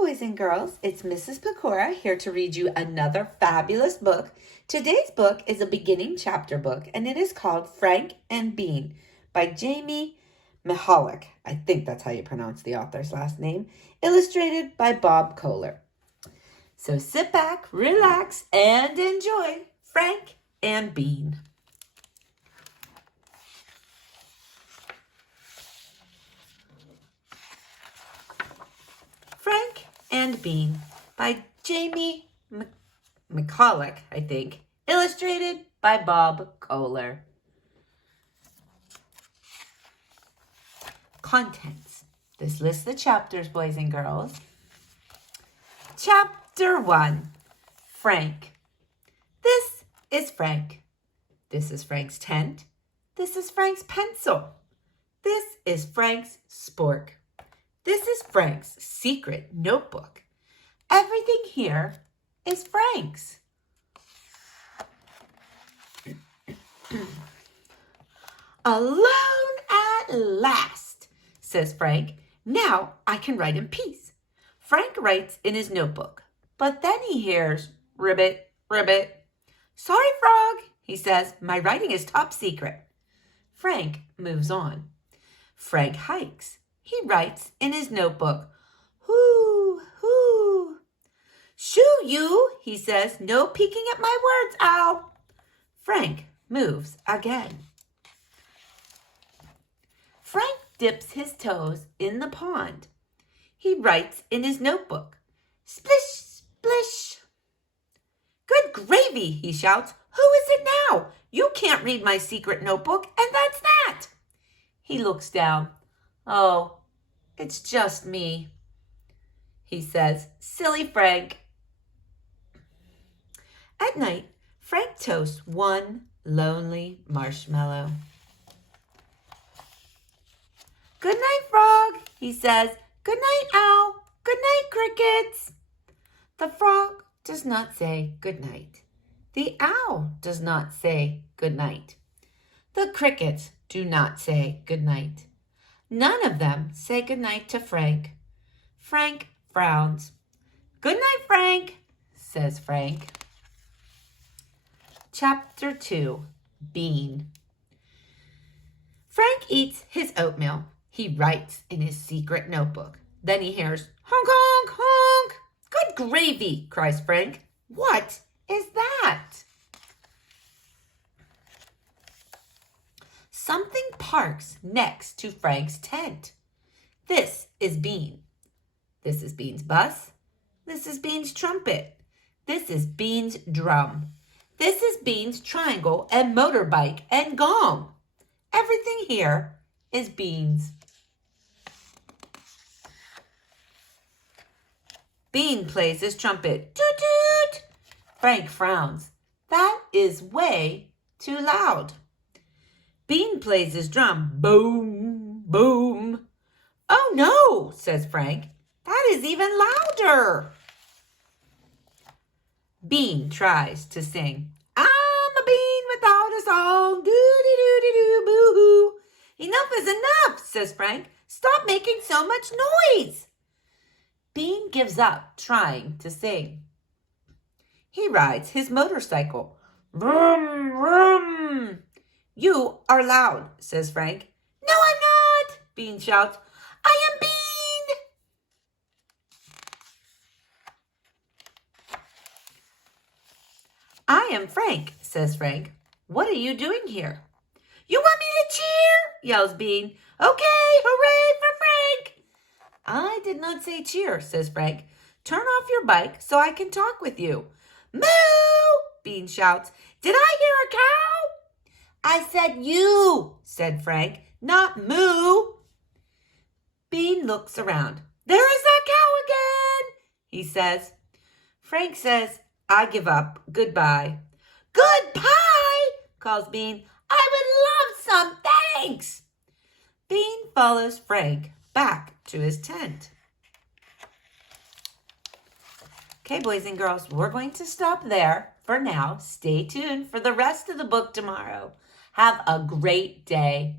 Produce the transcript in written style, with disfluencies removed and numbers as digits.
boys and girls. It's Mrs. Pecora here to read you another fabulous book. Today's book is a beginning chapter book, and it is called Frank and Bean by Jamie Mihalik. I think that's how you pronounce the author's last name. Illustrated by Bob Kohler. So sit back, relax, and enjoy Frank and Bean. Frank and Bean by Jamie Mihalik, I think. Illustrated by Bob Kohler. Contents. This lists the chapters, boys and girls. Chapter 1. Frank. This is Frank. This is Frank's tent. This is Frank's pencil. This is Frank's spork. This is Frank's secret notebook. Everything here is Frank's. Alone at last, says Frank. Now I can write in peace. Frank writes in his notebook, but then he hears, ribbit, ribbit. Sorry, Frog, he says, my writing is top secret. Frank moves on. Frank hikes. He writes in his notebook, hoo, hoo. Shoo you, he says, no peeking at my words, ow. Frank moves again. Frank dips his toes in the pond. He writes in his notebook, splish, splish. Good gravy, he shouts. Who is it now? You can't read my secret notebook, and that's that. He looks down. Oh, it's just me, he says. Silly Frank. At night, Frank toasts one lonely marshmallow. Good night, Frog, he says. Good night, Owl. Good night, Crickets. The frog does not say good night. The owl does not say good night. The crickets do not say good night. None of them say good night to Frank. Frank frowns. Good night, Frank, says Frank. Chapter 2. Bean. Frank eats his oatmeal. He writes in his secret notebook. Then he hears, honk, honk, honk. Good gravy, cries Frank. What is that? Something parks next to Frank's tent. This is Bean. This is Bean's bus. This is Bean's trumpet. This is Bean's drum. This is Bean's triangle and motorbike and gong. Everything here is Bean's. Bean plays his trumpet. Toot toot. Frank frowns. That is way too loud. Bean plays his drum. Boom, boom. Oh no, says Frank. That is even louder. Bean tries to sing. I'm a bean without a song. Doo-dee-doo-dee-doo, boo-hoo. Enough is enough, says Frank. Stop making so much noise. Bean gives up trying to sing. He rides his motorcycle. Vroom, vroom. You are loud, says Frank. No, I'm not, Bean shouts. I am Bean. I am Frank, says Frank. What are you doing here? You want me to cheer? Yells Bean. Okay, hooray for Frank. I did not say cheer, says Frank. Turn off your bike so I can talk with you. Moo! Bean shouts. Did I hear a cow? I said you, said Frank, not moo. Bean looks around. There is that cow again, he says. Frank says, I give up. Goodbye. Goodbye, calls Bean. I would love some, thanks. Bean follows Frank back to his tent. Okay, boys and girls, we're going to stop there for now. Stay tuned for the rest of the book tomorrow. Have a great day.